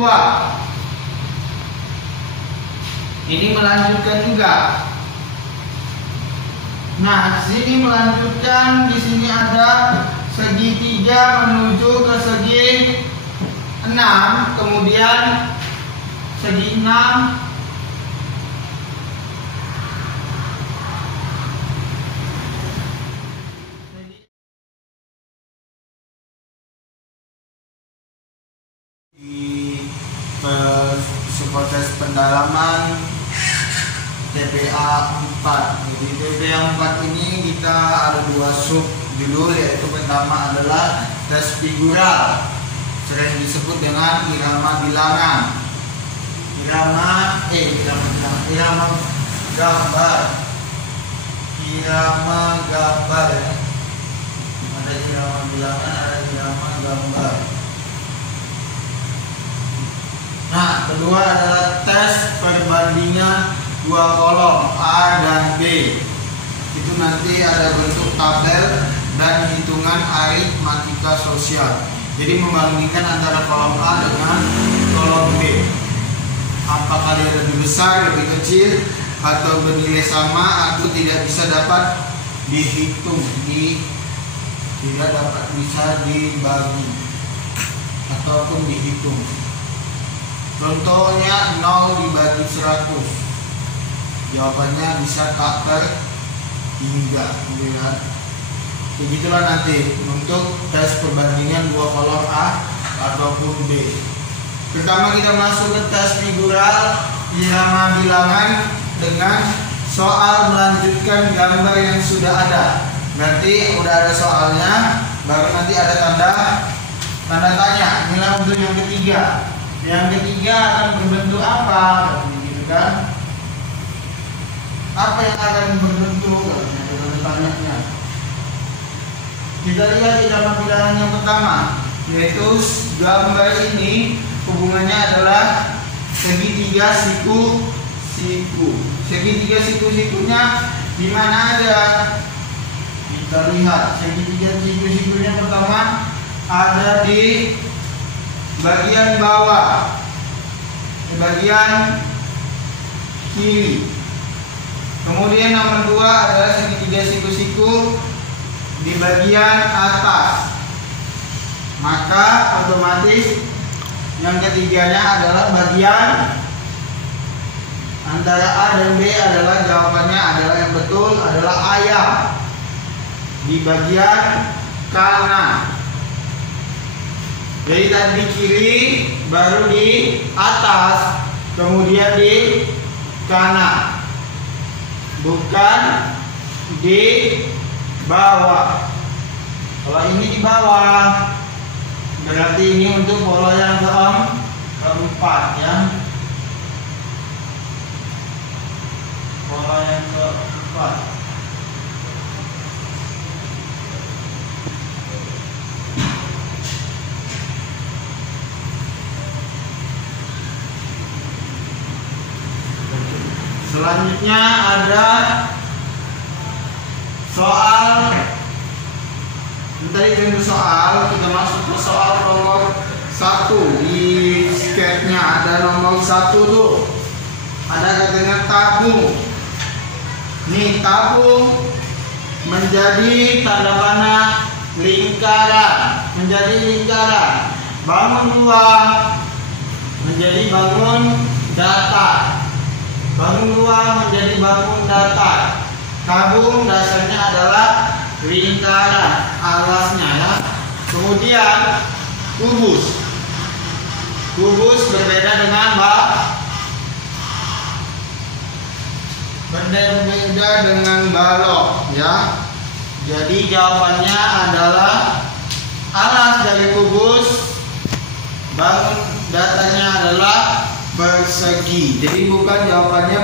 kedua. Ini melanjutkan juga. Nah, sini melanjutkan, di sini ada segitiga menuju ke segi 6, kemudian segi 6 di psikotes pendalaman TPA 4. Jadi TPA 4 ini kita ada dua sub judul, yaitu pertama adalah tes figural, sering disebut dengan irama bilangan, irama gambar, irama gambar ya. Ada irama bilangan, ada irama gambar. Nah, kedua adalah tes perbandingan dua kolom A dan B. Itu nanti ada bentuk tabel dan hitungan aritmatika sosial. Jadi membandingkan antara kolom A dengan kolom B. Apakah dia lebih besar, lebih kecil, atau bernilai sama, atau tidak bisa dapat dihitung, tidak dapat bisa dibagi ataupun dihitung. Contohnya 0 dibagi 100. Jawabannya bisa tak terhingga, ya. Begitulah nanti untuk tes perbandingan dua kolom A ataupun B. Pertama kita masuk ke tes figural irama bilangan dengan soal melanjutkan gambar yang sudah ada. Nanti udah ada soalnya, baru nanti ada tanda tanya. Inilah untuk yang ketiga. Yang ketiga akan berbentuk apa? Gitu kan? Apa yang akan berbentuk? Tanya-tanya. Kita lihat irama bilangan yang pertama, yaitu gambar ini hubungannya adalah segitiga siku-siku. Segitiga siku-sikunya di mana ada? Kita lihat segitiga siku-sikunya pertama ada di bagian bawah, di bagian kiri. Kemudian nomor 2 adalah segitiga siku-siku di bagian atas. Maka otomatis yang ketiganya adalah bagian antara A dan B adalah jawabannya adalah yang betul adalah ayam di bagian kanan. Jadi tadi di kiri, baru di atas, kemudian di kanan, bukan di bawah. Kalau ini di bawah, berarti ini untuk bola yang keempat ya. Bola yang keempat. Selanjutnya ada soal. Tadi dengan soal, kita masuk ke soal nomor 1. Di sketnya ada nomor 1 tuh. Ada katanya tabung. Nih, tabung menjadi tanda panah lingkaran, menjadi lingkaran. Bangun ruang menjadi bangun datar. Bangun ruang menjadi bangun datar. Tabung dasarnya adalah lingkaran, alasnya ya. Kemudian kubus. Kubus berbeda dengan balok ya. Jadi jawabannya adalah alas dari kubus, bangun datarnya adalah persegi. Jadi jawabannya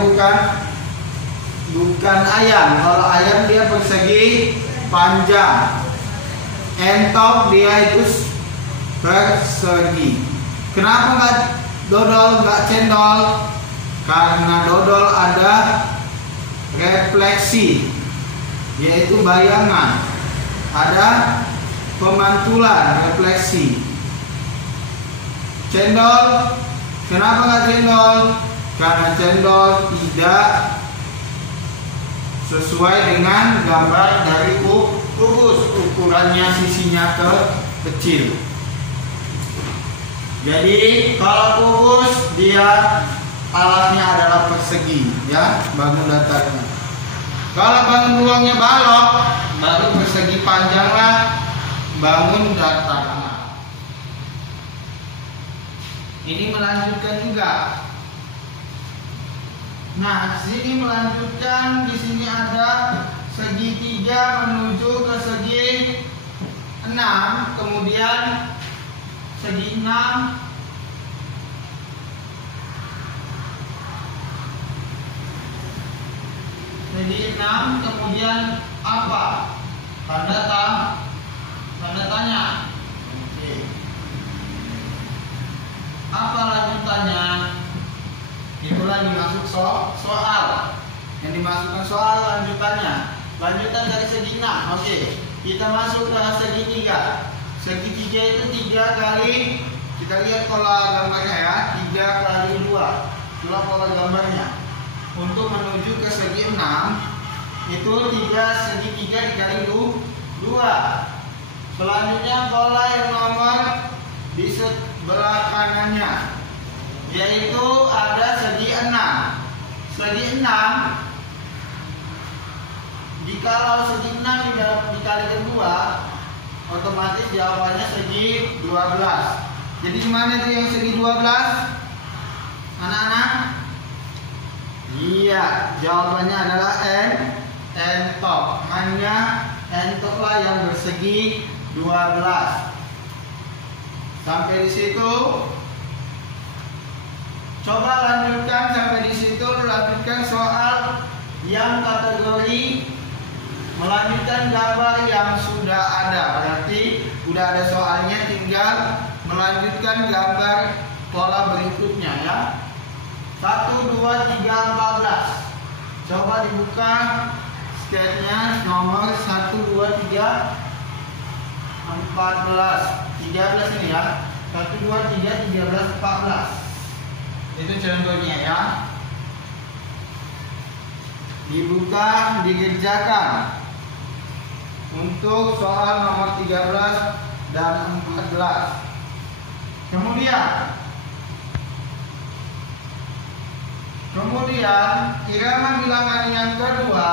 bukan ayam. Kalau ayam dia persegi panjang. Entok dia itu persegi. Kenapa nggak dodol, nggak cendol? Karena dodol ada refleksi, yaitu bayangan. Ada pemantulan, refleksi. cendol. Kenapa nggak cendol? Karena cendol tidak sesuai dengan gambar dari kubus, ukurannya sisinya kecil. Jadi kalau kubus dia alatnya adalah persegi, ya, bangun datarnya. Kalau bangun ruangnya balok, baru persegi panjanglah bangun datarnya. Ini melanjutkan juga. Nah, sini melanjutkan, di sini ada segi 3 menuju ke segi 6, kemudian segi 6 kemudian apa? Tanda tanya. Oke. Apa lanjutannya? Itulah dimasuk soal. Yang dimasukkan soal lanjutannya. Lanjutan dari segi 6. Oke. Kita masuk ke segi 3. Segi 3 itu 3 kali, kita lihat pola gambarnya ya, 3 kali 2. Itulah pola gambarnya. Untuk menuju ke segi 6 itu segi 3 dikali 2. Selanjutnya pola yang nomor di sebelah kanannya, yaitu ada segi 6. Segi 6, jikalau segi 6 dikali kedua, otomatis jawabannya segi 12. Jadi gimana itu yang segi 12? Anak-anak? Iya, jawabannya adalah entok. Hanya entoklah yang bersegi 12. Sampai di situ. Coba lanjutkan sampai di situ, lanjutkan soal yang kategori melanjutkan gambar yang sudah ada. Berarti sudah ada soalnya, tinggal melanjutkan gambar pola berikutnya ya. 1, 2, 3, 14. Coba dibuka sketnya nomor 1, 2, 3, 14, 13 ini ya. 1, 2, 3, 13, 14. Itu contohnya ya. Dibuka, dikerjakan untuk soal nomor 13 dan 14. Kemudian irama bilangan yang kedua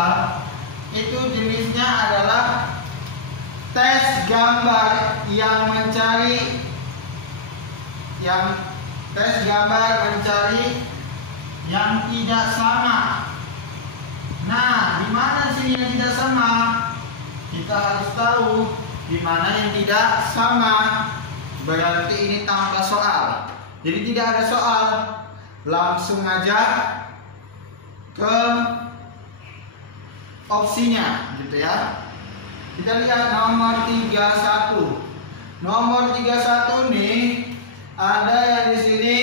itu jenisnya adalah tes gambar yang mencari yang tidak sama. Nah, di mana sini yang tidak sama? Kita harus tahu di mana yang tidak sama. Berarti ini tanpa soal. Jadi tidak ada soal. Langsung aja ke opsinya gitu ya. Kita lihat nomor 31. Nomor 31 nih ada yang di sini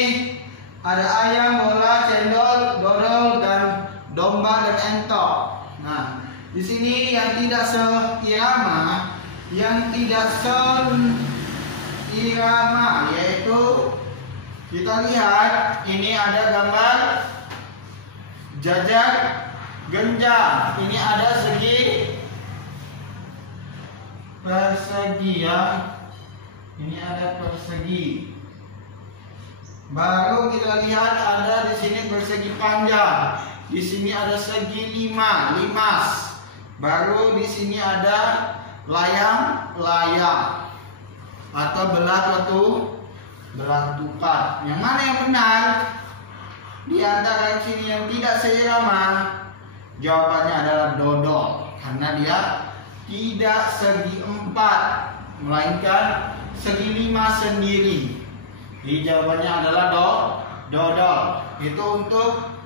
ada ayam, bola, cendol, dodol, dan domba dan entok. Nah, di sini yang tidak seirama, yaitu kita lihat ini ada gambar jajar genjang. Ini ada segi persegi ya. Ini ada persegi. Baru kita lihat ada di sini persegi panjang. Di sini ada segi 5, limas. Baru di sini ada layang atau belah tukat. Yang mana yang benar? Di antara yang sini yang tidak seirama, jawabannya adalah dodol, karena dia tidak segi 4, melainkan segi 5 sendiri. Jadi jawabannya adalah dodol. Itu untuk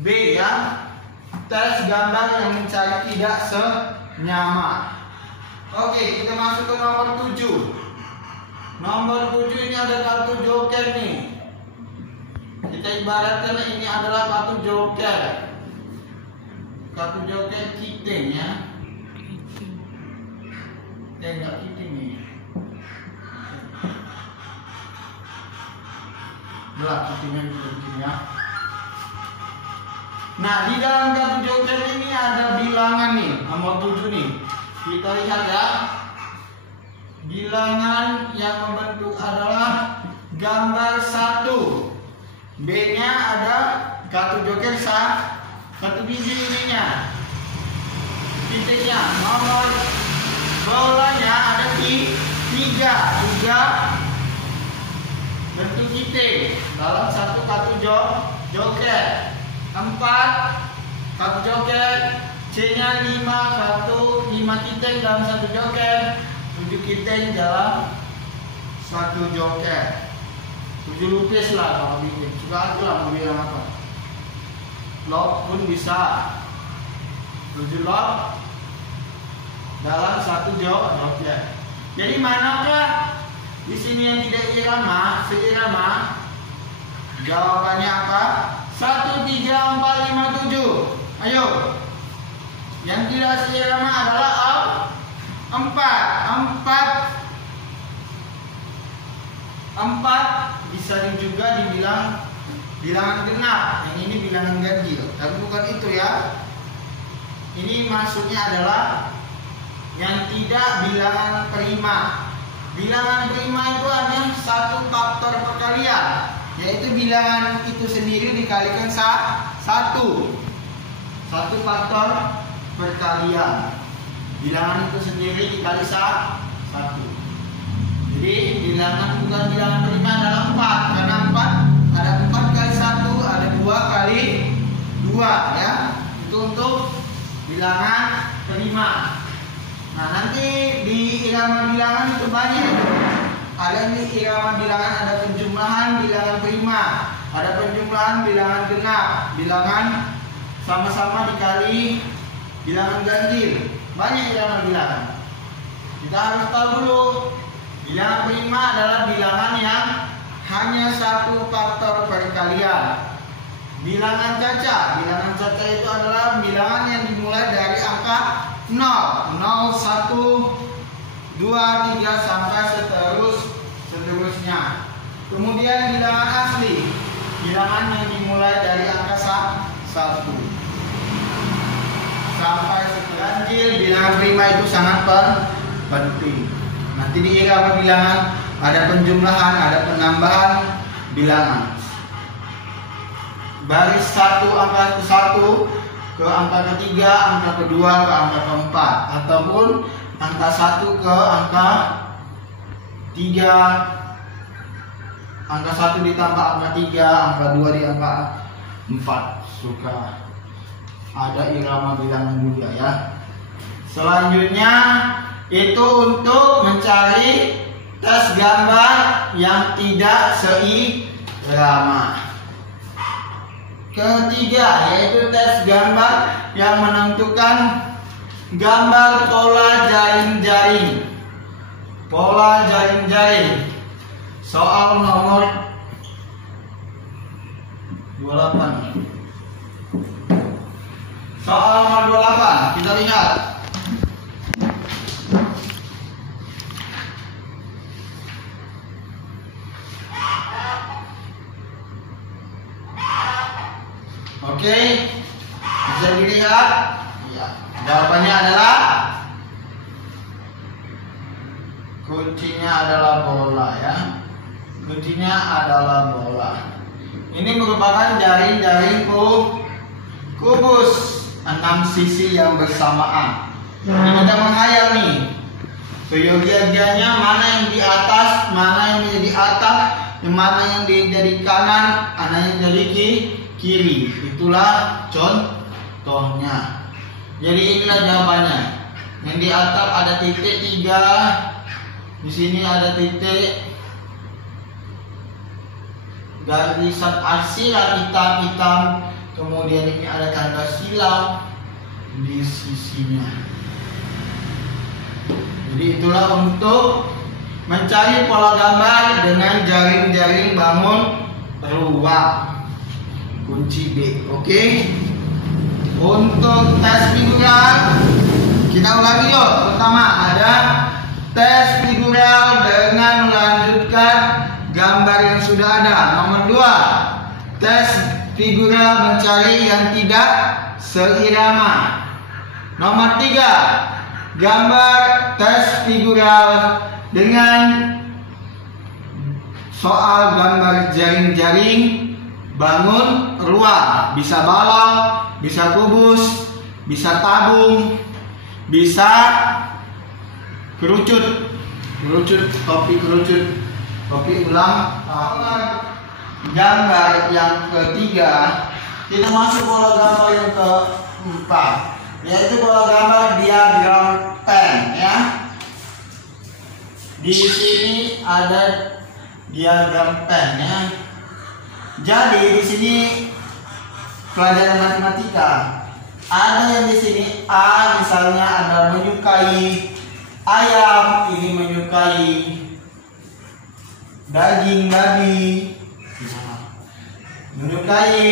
B ya. Tes gambar yang mencari tidak senyama. Oke, kita masuk ke nomor 7. Nomor 7 ini ada kartu joker nih. Kita ibaratkan ini adalah kartu joker. Kartu joker kiting ya. Enggak kiting nih. Gelap putihnya ya. Nah, di dalam kartu joker ini ada bilangan nih, nomor 7 nih. Kita lihat ya. Bilangan yang membentuk adalah gambar 1. B-nya ada kartu joker satu biji ininya. Titiknya, nomor bolanya ada di 3 bentuk titik dalam satu kartu joker. 4 kartu joker, C-nya 5 titik dalam satu joker, 7 titik dalam satu joker. 7 lukis lah kalau bikin. Suka aja lah mau bilang apa. Lock pun bisa. 7 lock dalam satu joker. Jadi manakah di sini yang tidak seirama? Jawabannya apa? 1, 3, 4, 5, 7. Ayo. Yang tidak seirama adalah 4 bisa juga dibilang bilangan genap. Yang ini bilangan ganjil. Tapi bukan itu ya. Ini maksudnya adalah yang tidak bilangan prima. Bilangan prima itu hanya satu faktor perkalian, yaitu bilangan itu sendiri dikalikan satu faktor perkalian. Bilangan itu sendiri dikali 1. Jadi bilangan bukan bilangan prima adalah 4, karena 4 ada 4 kali 1, ada 2 kali 2 ya. Itu untuk bilangan prima. Nah, nanti di irama bilangan itu banyak. Ada di irama bilangan ada penjumlahan bilangan prima, ada penjumlahan bilangan genap, bilangan sama-sama dikali bilangan ganjil. Banyak irama bilangan. Kita harus tahu dulu, bilangan prima adalah bilangan yang hanya satu faktor perkalian. Bilangan caca itu adalah bilangan yang dimulai dari angka 0, 1, 2, 3 sampai seterusnya. Kemudian bilangan asli, bilangan yang dimulai dari angka 1 sampai ganjil. Bilangan prima itu sangat penting. Nanti di irama bilangan ada penjumlahan, ada penambahan bilangan. Baris angka 1 ke angka ketiga, angka kedua ke angka keempat, ataupun angka 1 ke angka 3, angka 1 ditambah angka 3, angka 2 di angka 4. Suka ada irama bilangan juga ya. Selanjutnya itu untuk mencari tes gambar yang tidak seirama. Ketiga, yaitu tes gambar yang menentukan gambar pola jaring-jaring. Pola jaring-jaring. Soal nomor 28. Soal nomor 28, kita lihat. Oke, bisa dilihat. Ya, jawabannya adalah kuncinya adalah bola ya. Kuncinya adalah bola. Ini merupakan jaring-jaring kubus 6 sisi yang bersamaan. Ini kita menghayal nih. Seyogianya mana yang di atas, mana yang menjadi atap, yang mana yang jadi kanan, mana yang jadi kiri. Itulah contohnya. Jadi inilah jawabannya. Yang di atap ada titik 3. Di sini ada titik. Garisan arsilah hitam. Kemudian ini ada tanda silang di sisinya. Jadi itulah untuk mencari pola gambar dengan jaring-jaring bangun ruang. Kunci B. Oke. Untuk tes figural kita ulangi yuk. Pertama ada tes figural dengan melanjutkan gambar gambar yang sudah ada. Nomor 2, tes figura mencari yang tidak seirama. Nomor 3, gambar tes figura dengan soal gambar jaring-jaring bangun ruang. Bisa balok, bisa kubus, bisa tabung, bisa kerucut, topi kerucut, topi ulang. Gambar yang ketiga, kita masuk pola gambar yang keempat, yaitu pola gambar diagram pen ya. Di sini ada diagram pen ya. Jadi di sini pelajaran matematika. Ada yang di sini A, misalnya ada menyukai ayam, ini menyukai daging babi, menyukai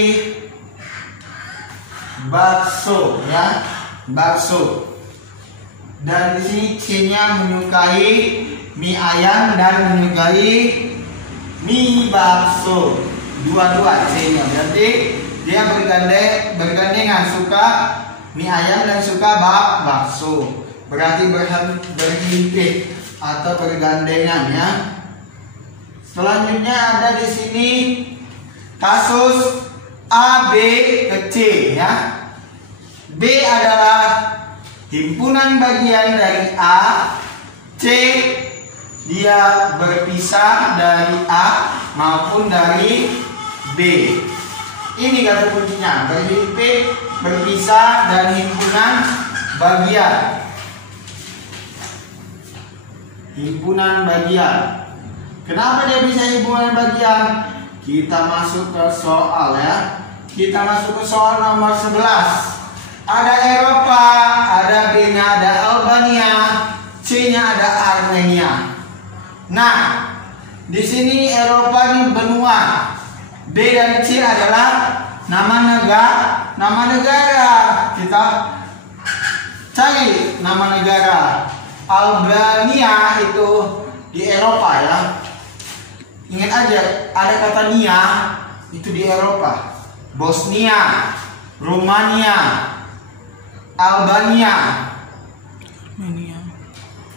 bakso ya, bakso. Dan di sini C-nya menyukai mie ayam dan menyukai mie bakso. Dua-dua C-nya, berarti dia bergandengan, suka mie ayam dan suka bakso. Berarti berhimpit atau bergandengan ya. Selanjutnya ada di sini kasus A, B ke C ya. B adalah himpunan bagian dari A. C dia berpisah dari A maupun dari B. Ini kata kuncinya, berhimpit, berpisah, dan himpunan bagian. Himpunan bagian. Kenapa dia bisa himpunan bagian? Kita masuk ke soal ya. Kita masuk ke soal nomor 11. Ada Eropa, ada B-nya ada Albania, C-nya ada Armenia. Nah, di sini Eropa ini benua. B dan C adalah nama negara. Kita cari nama negara. Albania itu di Eropa ya. Ingat aja, ada kata Nia itu di Eropa. Bosnia, Rumania, Albania,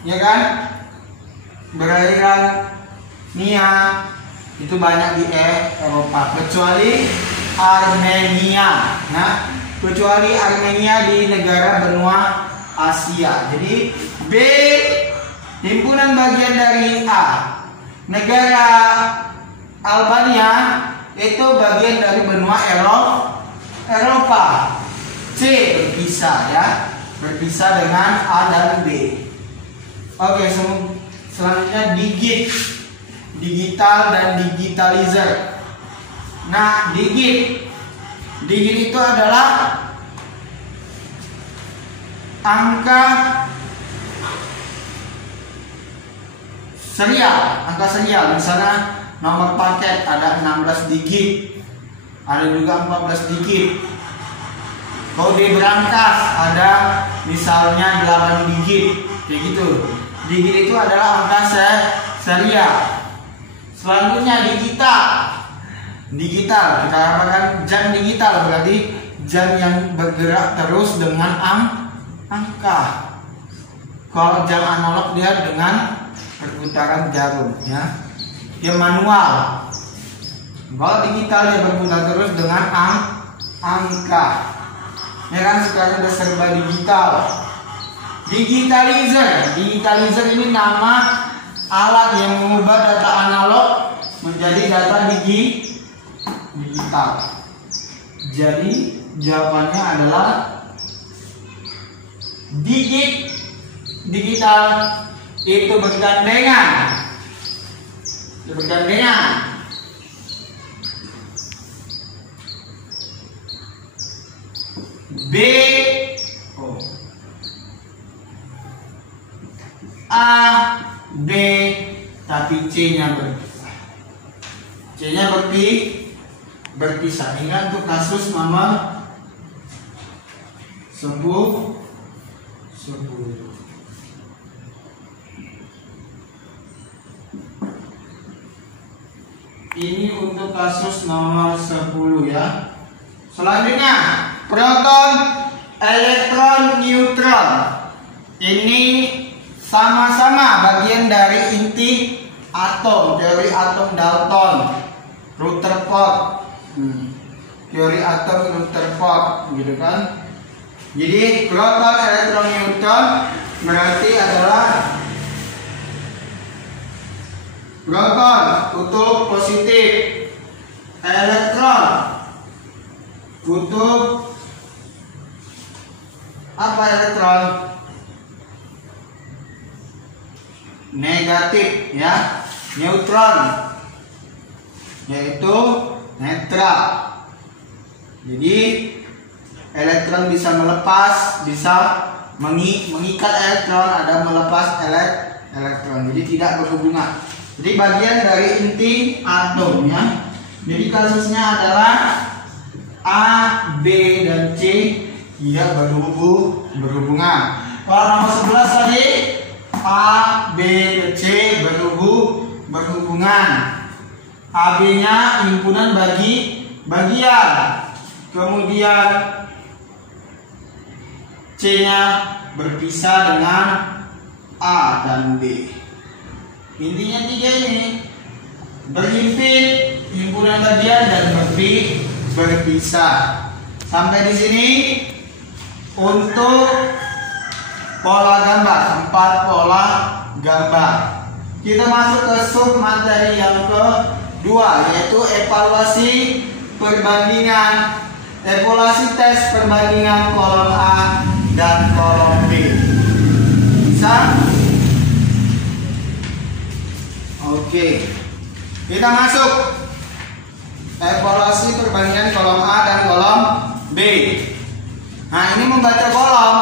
ya kan? Berairan Nia itu banyak di Eropa, kecuali Armenia. Nah, kecuali Armenia di negara benua Asia. Jadi B himpunan bagian dari A. Negara Albania itu bagian dari benua Eropa. C berpisah ya, berpisah dengan A dan B. Oke, selanjutnya digital dan digitalizer. Nah, digit itu adalah angka serial. Misalnya nomor paket ada 16 digit, ada juga 14 digit. Kode berangkas ada misalnya 8 digit, kayak gitu. Digit itu adalah angka serial. Selanjutnya digital, kita katakan jam digital, berarti jam yang bergerak terus dengan angka. Kalau jam analog dia dengan perputaran jarum ya. Dia manual. Kalau digital dia berputar terus dengan angka. Ya kan, sekarang udah serba digital. Digitalizer ini nama alat yang mengubah data analog menjadi data digital. Jadi jawabannya adalah digital itu bergandengan. B A B tapi C-nya berpisah. C-nya berpisah. Ingat untuk kasus nomor 10. Ini untuk kasus nomor 10 ya. Selanjutnya, proton, elektron, neutron. Ini sama-sama bagian dari inti atom, teori atom Dalton, Rutherford. Teori atom Rutherford, gitu kan? Jadi proton, elektron, neutron berarti adalah proton kutub positif, elektron kutub apa elektron? Negatif ya. Neutron yaitu netral. Jadi elektron bisa melepas, bisa mengikat elektron, ada melepas elektron. Jadi tidak berhubungan. Jadi bagian dari inti atom ya. Jadi kasusnya adalah A, B, dan C tidak berhubungan. Kalau nomor 11 tadi A, B, dan C berhubungan. AB-nya himpunan bagian. Kemudian C-nya berpisah dengan A dan B. Intinya 3 ini berhimpit, himpunan bagian, dan berpisah. Sampai di sini untuk pola gambar, 4 pola gambar. Kita masuk ke sub materi yang kedua, yaitu evaluasi perbandingan, evaluasi tes perbandingan kolom A dan kolom B. Bisa? Oke, kita masuk evaluasi perbandingan kolom A dan kolom B. Nah, ini membaca kolom,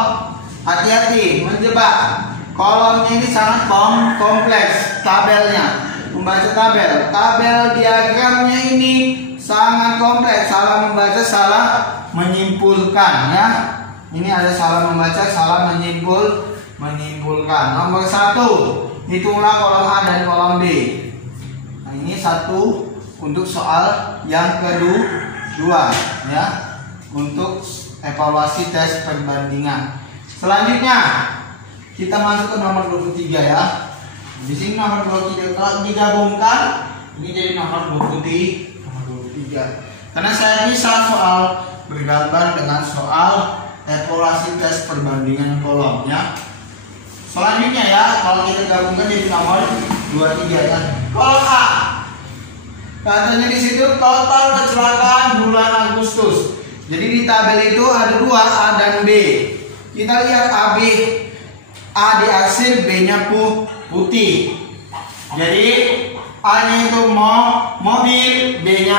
hati-hati menjebak. Kolomnya ini sangat kompleks, tabelnya. Membaca tabel diagramnya ini sangat kompleks. Salah membaca, salah menyimpulkan ya. Ini ada salah membaca, salah menyimpulkan. Nomor 1, hitunglah kolom A dan kolom B. Nah, ini 1 untuk soal yang kedua ya, untuk evaluasi tes perbandingan. Selanjutnya kita masuk ke nomor 23 ya. Di sini nomor 23 kalau digabungkan ini jadi nomor 23. Karena saya bisa soal bergambar dengan soal evaluasi tes perbandingan kolomnya. Selanjutnya ya, kalau kita gabungkan jadi nomor 23 ya. Kolom A. Katanya di situ total kecelakaan bulan Agustus. Jadi di tabel itu ada 2, A dan B. Kita lihat AB, A diarsir, B-nya putih. Jadi A-nya itu mobil, B-nya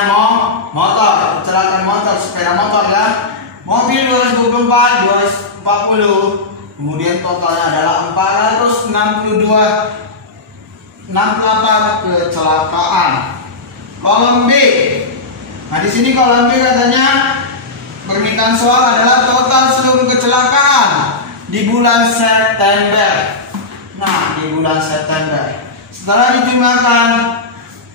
motor, kecelakaan motor, sepeda motor ya. Mobil 224, 240. Kemudian totalnya adalah 468 kecelakaan. Kolom B. Nah, di sini kolom B katanya permintaan soal adalah total seluruh kecelakaan di bulan September. Nah, di bulan September. Setelah dijumlahkan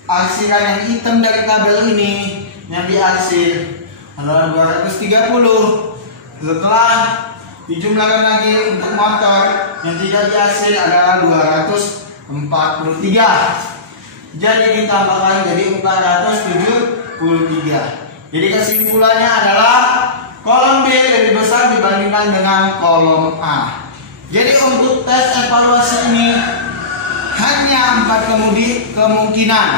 arsiran yang hitam dari tabel ini, yang diarsir adalah 230. Setelah dijumlahkan lagi untuk motor yang tidak diarsir adalah 243. Jadi ditambahkan jadi 473. Jadi kesimpulannya adalah kolom B lebih besar dibandingkan dengan kolom A. Jadi untuk tes evaluasi ini hanya 4 kemungkinan,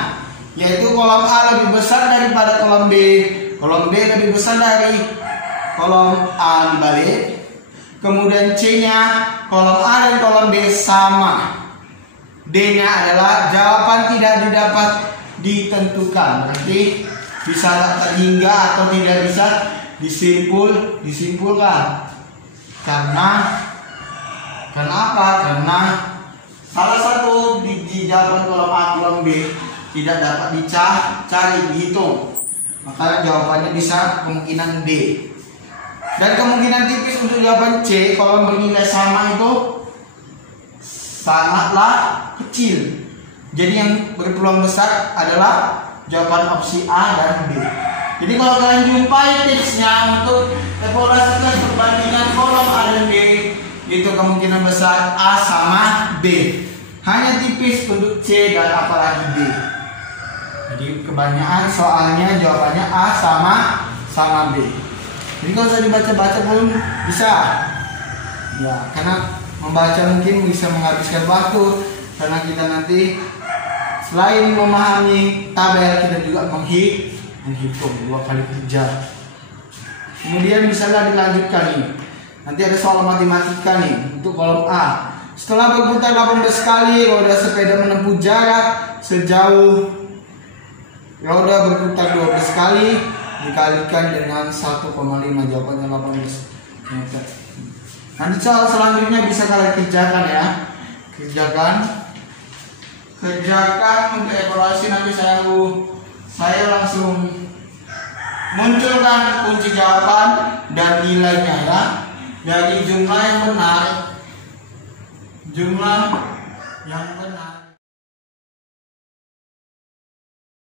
yaitu kolom A lebih besar daripada kolom B, kolom B lebih besar dari kolom A dibalik, kemudian C-nya kolom A dan kolom B sama. D-nya adalah jawaban tidak dapat ditentukan, berarti bisa terhingga atau tidak bisa disimpulkan. Karena apa? Karena salah satu di jawaban kolom A, kolom B tidak dapat dicari, dihitung. Maka jawabannya bisa kemungkinan D. Dan kemungkinan tipis untuk jawaban C kalau bernilai sama itu sangatlah kecil. Jadi yang berpeluang besar adalah jawaban opsi A dan B. Jadi kalau kalian jumpai tipsnya untuk evaluasi kelas perbandingan kolom A dan B, itu kemungkinan besar A sama B. Hanya tipis untuk C dan apalagi D. Jadi kebanyakan soalnya jawabannya A sama B. Jadi kalau saya dibaca-baca belum bisa. Ya, karena membaca mungkin bisa menghabiskan waktu, karena kita nanti selain memahami tabel kita juga menghitung 2 kali kerja. Kemudian misalnya dilanjutkan nih. Nanti ada soal matematika nih untuk kolom A. Setelah berputar 18 kali, roda sepeda menempuh jarak sejauh roda berputar 12 kali dikalikan dengan 1,5, jawabannya 18 meter. Nanti soal selanjutnya bisa kalian kerjakan ya. Kerjakan untuk evaluasi. Nanti saya langsung munculkan kunci jawaban dan nilainya ya. Dari jumlah yang benar